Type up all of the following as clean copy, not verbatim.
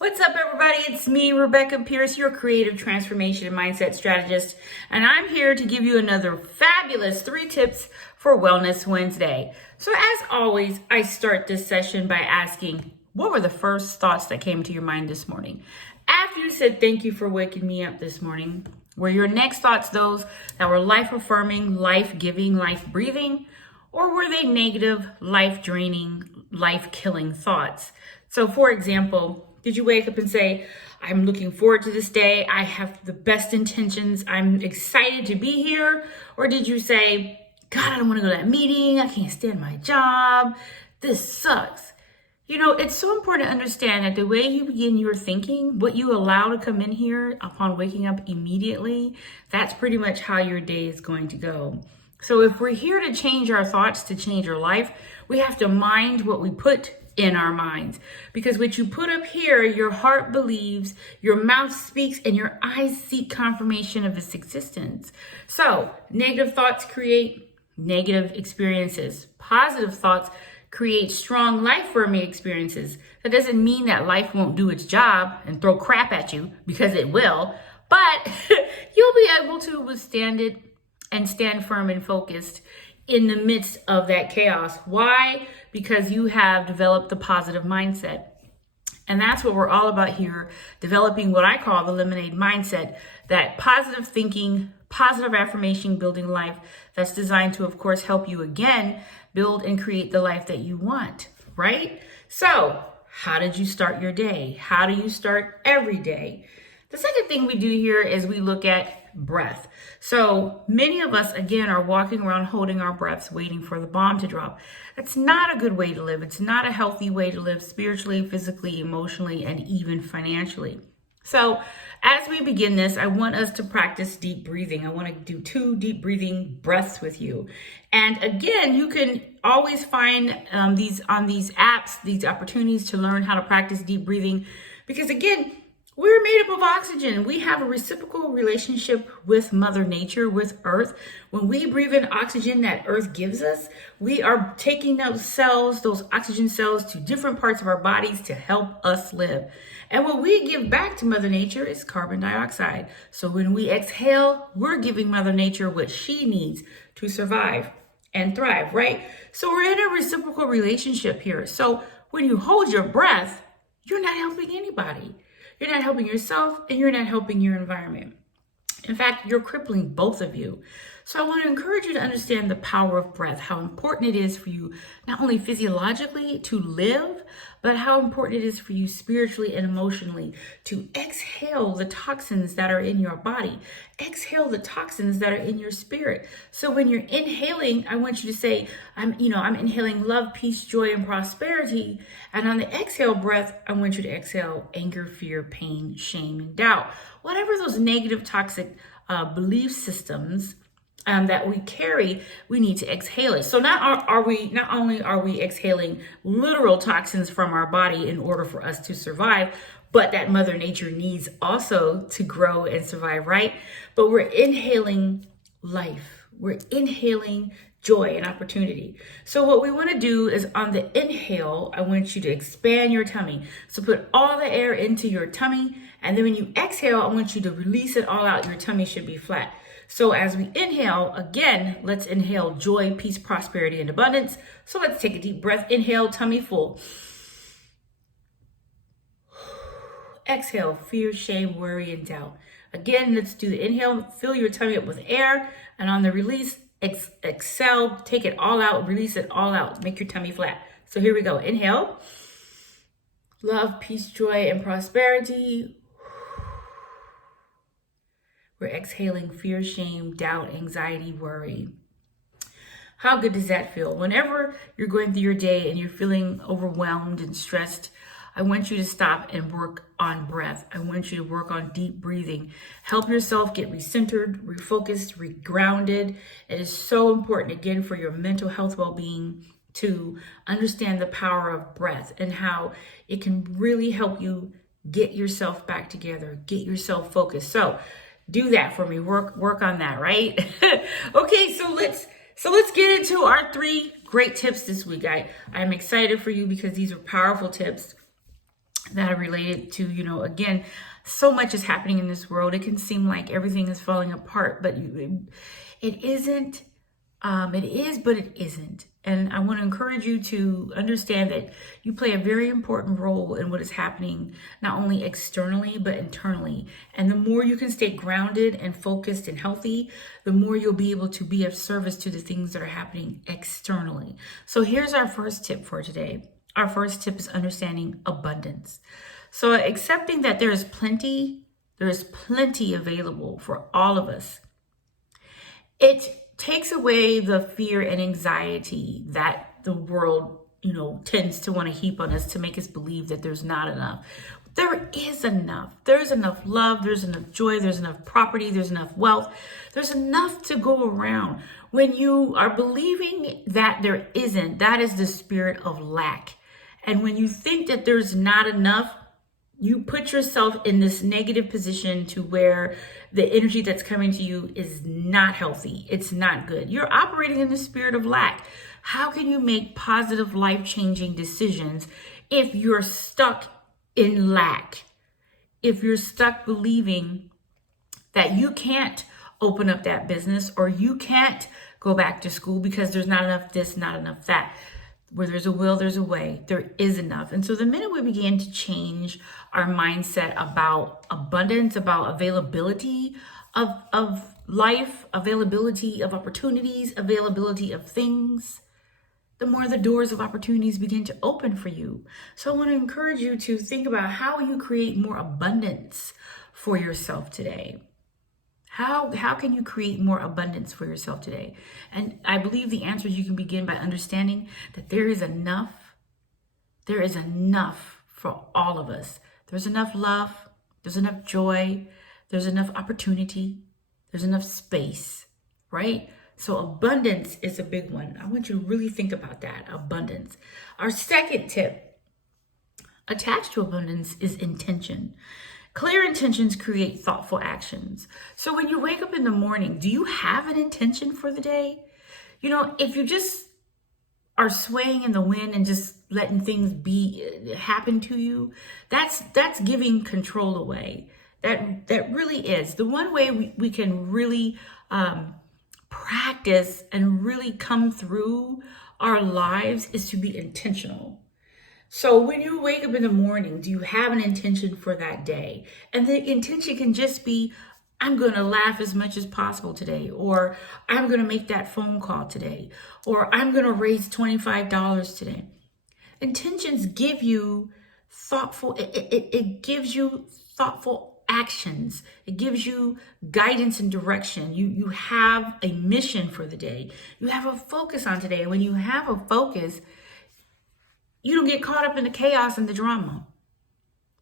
What's up, everybody? It's me, Rebecca Pierce, your creative transformation and mindset strategist, and I'm here to give you another fabulous 3 tips for Wellness Wednesday. So as always, I start this session by asking, what were the first thoughts that came to your mind this morning? After you said, thank you for waking me up this morning, were your next thoughts those that were life-affirming, life-giving, life-breathing, or were they negative, life-draining, life-killing thoughts? So for example, did you wake up and say, I'm looking forward to this day, I have the best intentions, I'm excited to be here? Or did you say, God, I don't want to go to that meeting, I can't stand my job, this sucks? You know, it's so important to understand that the way you begin your thinking, what you allow to come in here upon waking up immediately, that's pretty much how your day is going to go. So if we're here to change our thoughts, to change our life, we have to mind what we put in our minds, because what you put up here, your heart believes, your mouth speaks, and your eyes seek confirmation of its existence. So negative thoughts create negative experiences. Positive thoughts create strong life-affirming experiences. That doesn't mean that life won't do its job and throw crap at you, because it will, but you'll be able to withstand it and stand firm and focused in the midst of that chaos. Why? Because you have developed the positive mindset. And that's what we're all about here, developing what I call the lemonade mindset, that positive thinking, positive affirmation building life that's designed to, of course, help you again build and create the life that you want, right? So how did you start your day? How do you start every day? The second thing we do here is we look at breath. So many of us, again, are walking around holding our breaths, waiting for the bomb to drop. That's not a good way to live. It's not a healthy way to live spiritually, physically, emotionally, and even financially. So as we begin this, I want us to practice deep breathing. I want to do 2 deep breathing breaths with you. And again, you can always find these on these apps, these opportunities to learn how to practice deep breathing, because again, we're made up of oxygen. We have a reciprocal relationship with Mother Nature, with Earth. When we breathe in oxygen that Earth gives us, we are taking those cells, those oxygen cells, to different parts of our bodies to help us live. And what we give back to Mother Nature is carbon dioxide. So when we exhale, we're giving Mother Nature what she needs to survive and thrive, right? So we're in a reciprocal relationship here. So when you hold your breath, you're not helping anybody. You're not helping yourself, and you're not helping your environment. In fact, you're crippling both of you. So I want to encourage you to understand the power of breath, how important it is for you, not only physiologically to live, but how important it is for you spiritually and emotionally to exhale the toxins that are in your body. Exhale the toxins that are in your spirit. So when you're inhaling, I want you to say, I'm inhaling love, peace, joy, and prosperity. And on the exhale breath, I want you to exhale anger, fear, pain, shame, and doubt. Whatever those negative, toxic belief systems that we carry, we need to exhale it. So not only are we exhaling literal toxins from our body in order for us to survive, but that Mother Nature needs also to grow and survive, right? But we're inhaling life. We're inhaling joy and opportunity. So what we want to do is on the inhale, I want you to expand your tummy. So put all the air into your tummy, and then when you exhale, I want you to release it all out. Your tummy should be flat. So as we inhale, again, let's inhale joy, peace, prosperity, and abundance. So let's take a deep breath. Inhale, tummy full. Exhale, fear, shame, worry, and doubt. Again, let's do the inhale. Fill your tummy up with air. And on the release, exhale, take it all out, release it all out. Make your tummy flat. So here we go. Inhale. Love, peace, joy, and prosperity. We're exhaling fear, shame, doubt, anxiety, worry. How good does that feel? Whenever you're going through your day and you're feeling overwhelmed and stressed, I want you to stop and work on breath. I want you to work on deep breathing. Help yourself get recentered, refocused, regrounded. It is so important, again, for your mental health well-being to understand the power of breath and how it can really help you get yourself back together, get yourself focused. So do that for me. Work on that, right? Okay, so let's get into our 3 great tips this week. I'm excited for you because these are powerful tips. that are related to, again, so much is happening in this world. It can seem like everything is falling apart, but it isn't. It is, but it isn't. And I want to encourage you to understand that you play a very important role in what is happening, not only externally, but internally. And the more you can stay grounded and focused and healthy, the more you'll be able to be of service to the things that are happening externally. So here's our first tip for today. Our first tip is understanding abundance. So accepting that there is plenty available for all of us. It takes away the fear and anxiety that the world, tends to want to heap on us to make us believe that there's not enough. There is enough. There's enough love. There's enough joy. There's enough property. There's enough wealth. There's enough to go around. When you are believing that there isn't, that is the spirit of lack. And when you think that there's not enough, you put yourself in this negative position to where the energy that's coming to you is not healthy. It's not good. You're operating in the spirit of lack. How can you make positive, life-changing decisions if you're stuck in lack? If you're stuck believing that you can't open up that business or you can't go back to school because there's not enough this, not enough that. Where there's a will, there's a way. There is enough. And so the minute we begin to change our mindset about abundance, about availability of life, availability of opportunities, availability of things, the more the doors of opportunities begin to open for you. So I want to encourage you to think about how you create more abundance for yourself today. How can you create more abundance for yourself today? And I believe the answer is you can begin by understanding that there is enough. There is enough for all of us. There's enough love. There's enough joy. There's enough opportunity. There's enough space, right? So abundance is a big one. I want you to really think about that, abundance. Our second tip attached to abundance is intention. Clear intentions create thoughtful actions. So when you wake up in the morning, do you have an intention for the day? If you just are swaying in the wind and just letting things happen to you, that's giving control away. That really is. The one way we can really practice and really come through our lives is to be intentional. So when you wake up in the morning, do you have an intention for that day? And the intention can just be, I'm going to laugh as much as possible today, or I'm going to make that phone call today, or I'm going to raise $25 today. Intentions give you it gives you thoughtful actions. It gives you guidance and direction. You have a mission for the day. You have a focus on today. When you have a focus, you don't get caught up in the chaos and the drama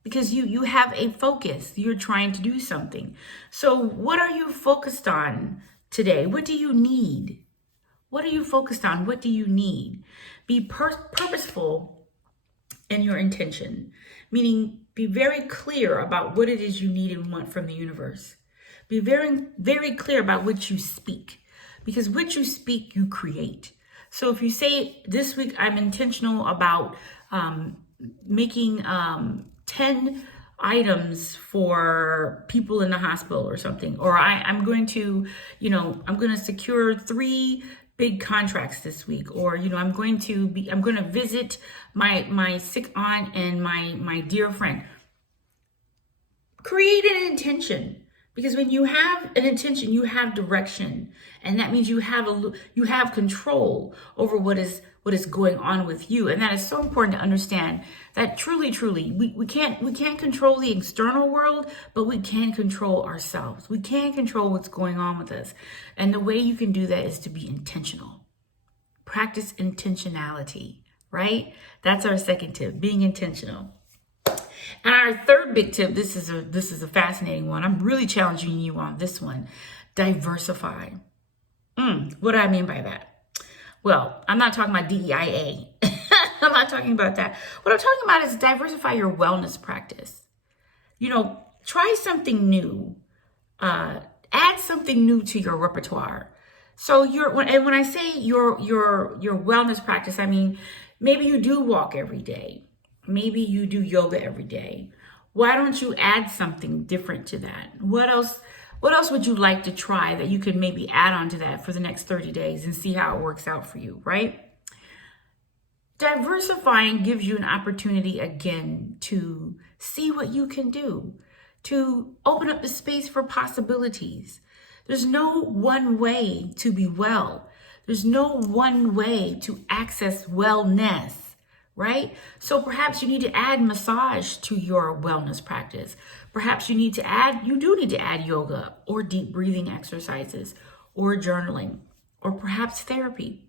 because you have a focus. You're trying to do something. So what are you focused on today? What do you need? What are you focused on? What do you need? Be purposeful in your intention, meaning be very clear about what it is you need and want from the universe. Be very, very clear about what you speak, because what you speak, you create. So if you say this week, I'm intentional about making 10 items for people in the hospital or something, or I'm going to secure 3 big contracts this week, or I'm going to visit my sick aunt and my dear friend. Create an intention. Because when you have an intention, you have direction, and that means you have control over what is going on with you, and that is so important to understand. That truly, we can't control the external world, but we can control ourselves. We can control what's going on with us, and the way you can do that is to be intentional. Practice intentionality, right? That's our second tip: being intentional. And our third big tip, this is a fascinating one. I'm really challenging you on this one. Diversify. What do I mean by that? Well, I'm not talking about DEIA. I'm not talking about that. What I'm talking about is diversify your wellness practice. Try something new. Add something new to your repertoire. So when I say your wellness practice, I mean maybe you do walk every day. Maybe you do yoga every day. Why don't you add something different to that? What else would you like to try that you could maybe add on to that for the next 30 days and see how it works out for you, right? Diversifying gives you an opportunity again to see what you can do, to open up the space for possibilities. There's no one way to be well. There's no one way to access wellness, right? So perhaps you need to add massage to your wellness practice. Perhaps you do need to add yoga or deep breathing exercises or journaling or perhaps therapy.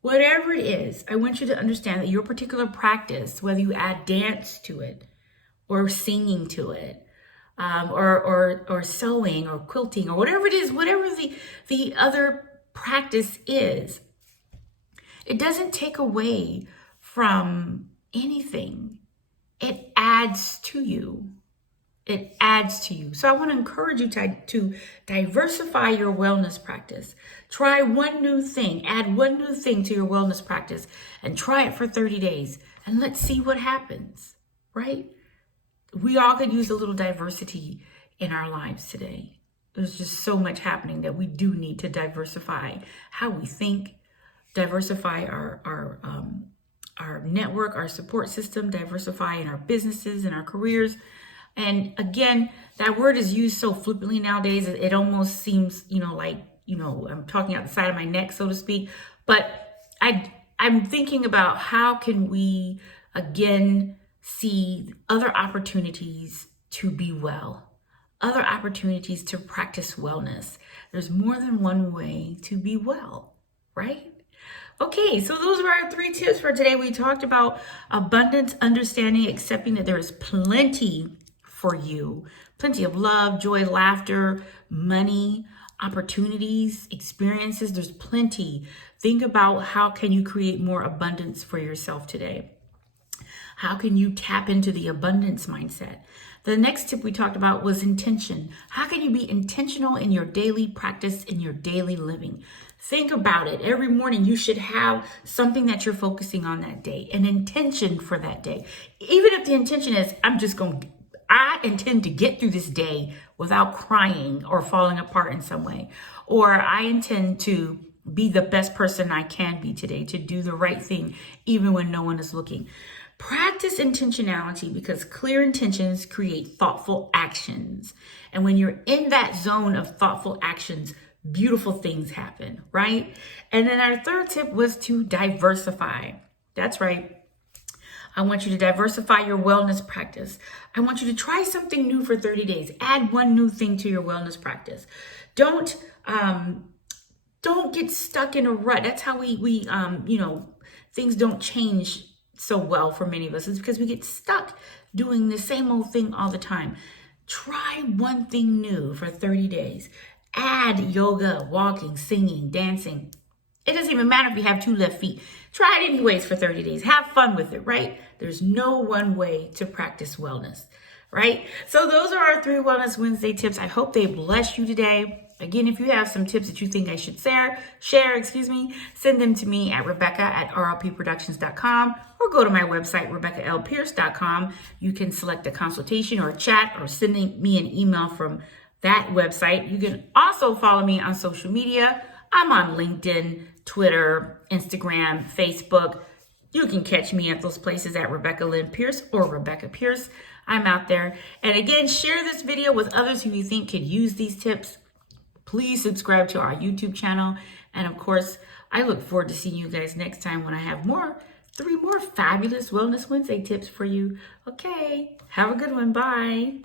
Whatever it is, I want you to understand that your particular practice, whether you add dance to it or singing to it, or sewing or quilting or whatever it is, whatever the other practice is, it doesn't take away from anything. It adds to you. It adds to you. So I want to encourage you to diversify your wellness practice. Try one new thing, add one new thing to your wellness practice and try it for 30 days and let's see what happens, right? We all could use a little diversity in our lives today. There's just so much happening that we do need to diversify how we think, diversify our network, our support system, diversify in our businesses and our careers. And again, that word is used so flippantly nowadays. It almost seems, like, I'm talking out the side of my neck, so to speak. But I'm thinking about how can we, again, see other opportunities to be well, other opportunities to practice wellness. There's more than one way to be well, right? Okay, so those are our 3 tips for today. We talked about abundance, understanding, accepting that there is plenty for you, plenty of love, joy, laughter, money, opportunities, experiences. There's plenty. Think about how can you create more abundance for yourself today? How can you tap into the abundance mindset? The next tip we talked about was intention. How can you be intentional in your daily practice, in your daily living? Think about it. Every morning you should have something that you're focusing on that day, an intention for that day. Even if the intention is, I intend to get through this day without crying or falling apart in some way. Or I intend to be the best person I can be today, to do the right thing, even when no one is looking. Practice intentionality because clear intentions create thoughtful actions. And when you're in that zone of thoughtful actions, beautiful things happen, right? And then our third tip was to diversify. That's right. I want you to diversify your wellness practice. I want you to try something new for 30 days. Add one new thing to your wellness practice. Don't get stuck in a rut. That's how we things don't change so well for many of us. It's because we get stuck doing the same old thing all the time. Try one thing new for 30 days. Add yoga, walking, singing, dancing. It doesn't even matter if you have 2 left feet. Try it anyways for 30 days. Have fun with it, right? There's no one way to practice wellness, right? So those are our 3 Wellness Wednesday tips. I hope they bless you today. Again, if you have some tips that you think I should share, send them to me at rebecca@rlpproductions.com or go to my website, rebeccalpierce.com. You can select a consultation or a chat or send me an email from that website. You can also follow me on social media. I'm on LinkedIn, Twitter, Instagram, Facebook. You can catch me at those places at Rebecca Lynn Pierce or Rebecca Pierce. I'm out there. And again, share this video with others who you think could use these tips. Please subscribe to our YouTube channel. And of course, I look forward to seeing you guys next time when I have 3 more fabulous Wellness Wednesday tips for you. Okay, have a good one. Bye.